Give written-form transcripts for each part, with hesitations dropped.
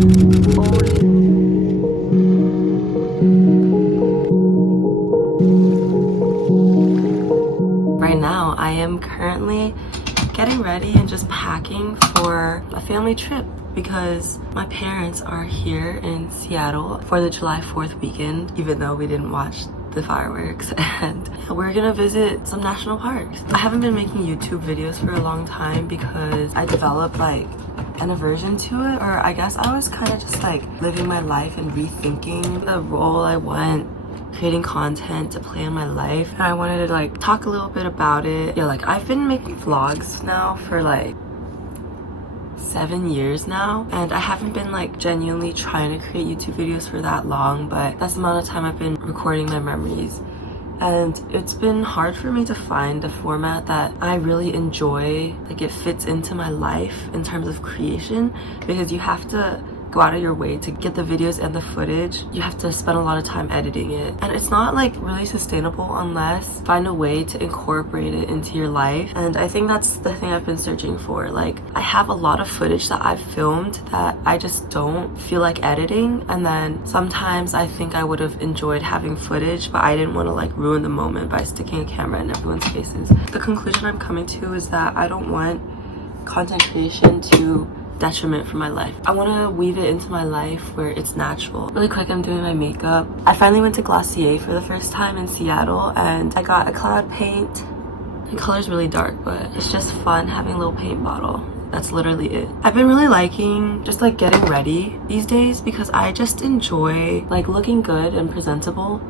Right now, I am currently getting ready and just packing for a family trip because my parents are here in Seattle for the July 4th weekend, even though we didn't watch the fireworks, and we're gonna visit some national parks. I haven't been making YouTube videos for a long time because I developed like an aversion to it, or I guess I was kind of just like living my life and rethinking the role I want creating content to play in my life, and I wanted to like talk a little bit about it. Yeah, like I've been making vlogs now for like 7 years now, and I haven't been like genuinely trying to create YouTube videos for that long, but that's the amount of time I've been recording my memories. And it's been hard for me to find a format that I really enjoy, like it fits into my life in terms of creation, because you have to go out of your way to get the videos and the footage. You have to spend a lot of time editing it, and it's not like really sustainable unless you find a way to incorporate it into your life. And I think that's the thing I've been searching for. Like I have a lot of footage that I've filmed that I just don't feel like editing, and then sometimes I think I would have enjoyed having footage, but I didn't want to like ruin the moment by sticking a camera in everyone's faces. The conclusion I'm coming to is that I don't want content creation to detriment for my life. I want to weave it into my life where it's natural. Really quick, I'm doing my makeup. I finally went to Glossier for the first time in Seattle, and I got a cloud paint. The color's really dark, but it's just fun having a little paint bottle. That's literally it. I've been really liking just like getting ready these days because I just enjoy like looking good and presentable.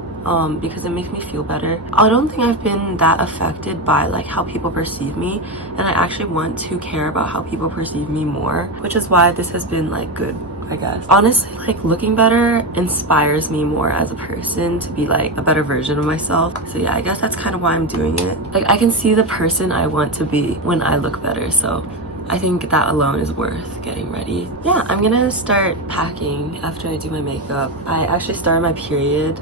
Because it makes me feel better. I don't think I've been that affected by like how people perceive me, and I actually want to care about how people perceive me more, which is why this has been like good, I guess. Honestly, like looking better inspires me more as a person to be like a better version of myself. So yeah, I guess that's kind of why I'm doing it. Like I can see the person I want to be when I look better, so I think that alone is worth getting ready. Yeah, I'm gonna start packing after I do my makeup. I actually started my period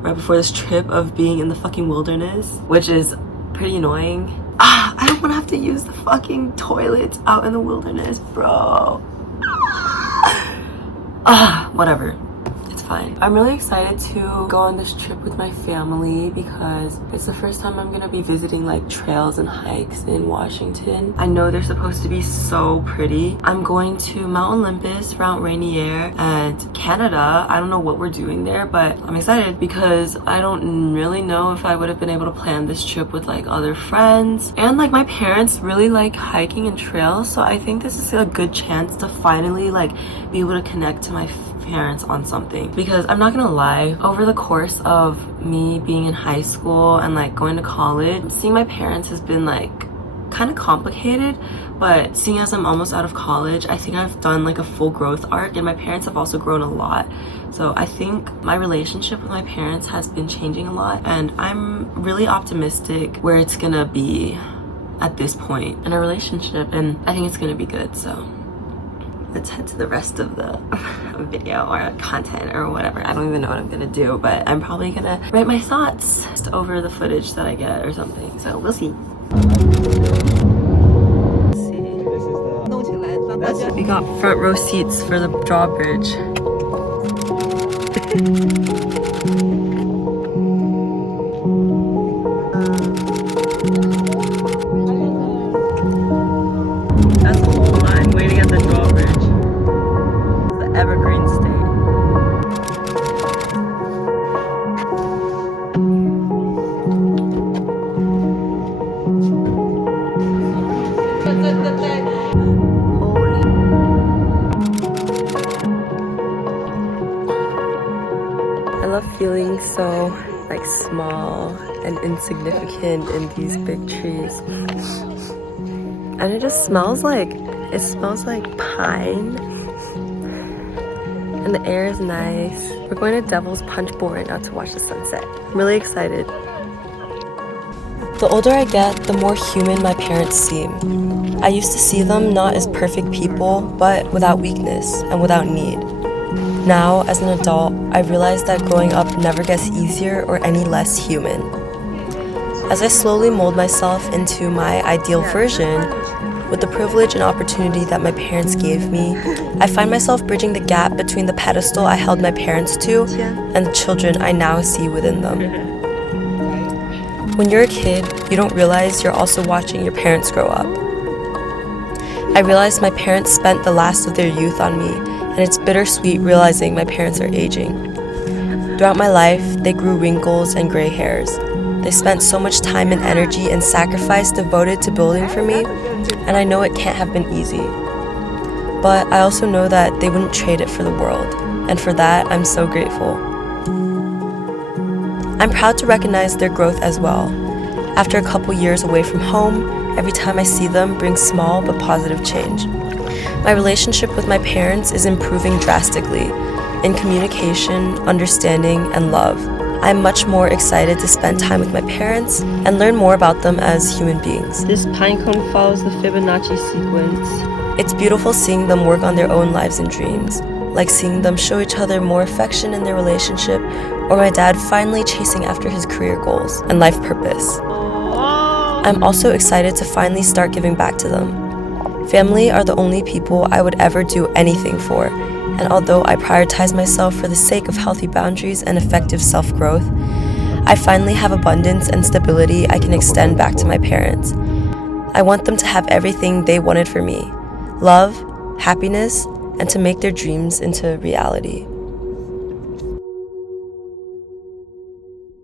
right before this trip of being in the fucking wilderness, which is pretty annoying. I don't want to have to use the fucking toilets out in the wilderness, bro. Whatever. It's fine. I'm really excited to go on this trip with my family because it's the first time I'm gonna be visiting like trails and hikes in Washington. I know they're supposed to be so pretty. I'm going to Mount Olympus, Mount Rainier, and Canada. I don't know what we're doing there, but I'm excited because I don't really know if I would have been able to plan this trip with like other friends. And like my parents really like hiking and trails, so I think this is a good chance to finally like be able to connect to my parents on something. Because I'm not gonna lie, over the course of me being in high school and like going to college, seeing my parents has been like kind of complicated, but seeing as I'm almost out of college, I think I've done like a full growth arc, and my parents have also grown a lot. So I think my relationship with my parents has been changing a lot, and I'm really optimistic where it's gonna be at this point in a relationship, and I think it's gonna be good. So let's head to the rest of the video or content or whatever. I don't even know what I'm gonna do, but I'm probably gonna write my thoughts just over the footage that I get or something. So we'll see. We got front row seats for the drawbridge. That's a whole line waiting at the drawbridge. The Evergreen State. I love feeling so like small and insignificant in these big trees. And it just smells like pine. And the air is nice. We're going to Devil's Punch Bowl right now to watch the sunset. I'm really excited. The older I get, the more human my parents seem. I used to see them not as perfect people, but without weakness and without need. Now, as an adult, I realize that growing up never gets easier or any less human. As I slowly mold myself into my ideal version, with the privilege and opportunity that my parents gave me, I find myself bridging the gap between the pedestal I held my parents to and the children I now see within them. When you're a kid, you don't realize you're also watching your parents grow up. I realized my parents spent the last of their youth on me, and it's bittersweet realizing my parents are aging. Throughout my life, they grew wrinkles and gray hairs. They spent so much time and energy and sacrifice devoted to building for me, and I know it can't have been easy. But I also know that they wouldn't trade it for the world, and for that, I'm so grateful. I'm proud to recognize their growth as well. After a couple years away from home, every time I see them brings small but positive change. My relationship with my parents is improving drastically in communication, understanding, and love. I'm much more excited to spend time with my parents and learn more about them as human beings. This pine cone follows the Fibonacci sequence. It's beautiful seeing them work on their own lives and dreams, like seeing them show each other more affection in their relationship, or my dad finally chasing after his career goals and life purpose. I'm also excited to finally start giving back to them. Family are the only people I would ever do anything for, and although I prioritize myself for the sake of healthy boundaries and effective self-growth, I finally have abundance and stability I can extend back to my parents. I want them to have everything they wanted for me: love, happiness, and to make their dreams into reality.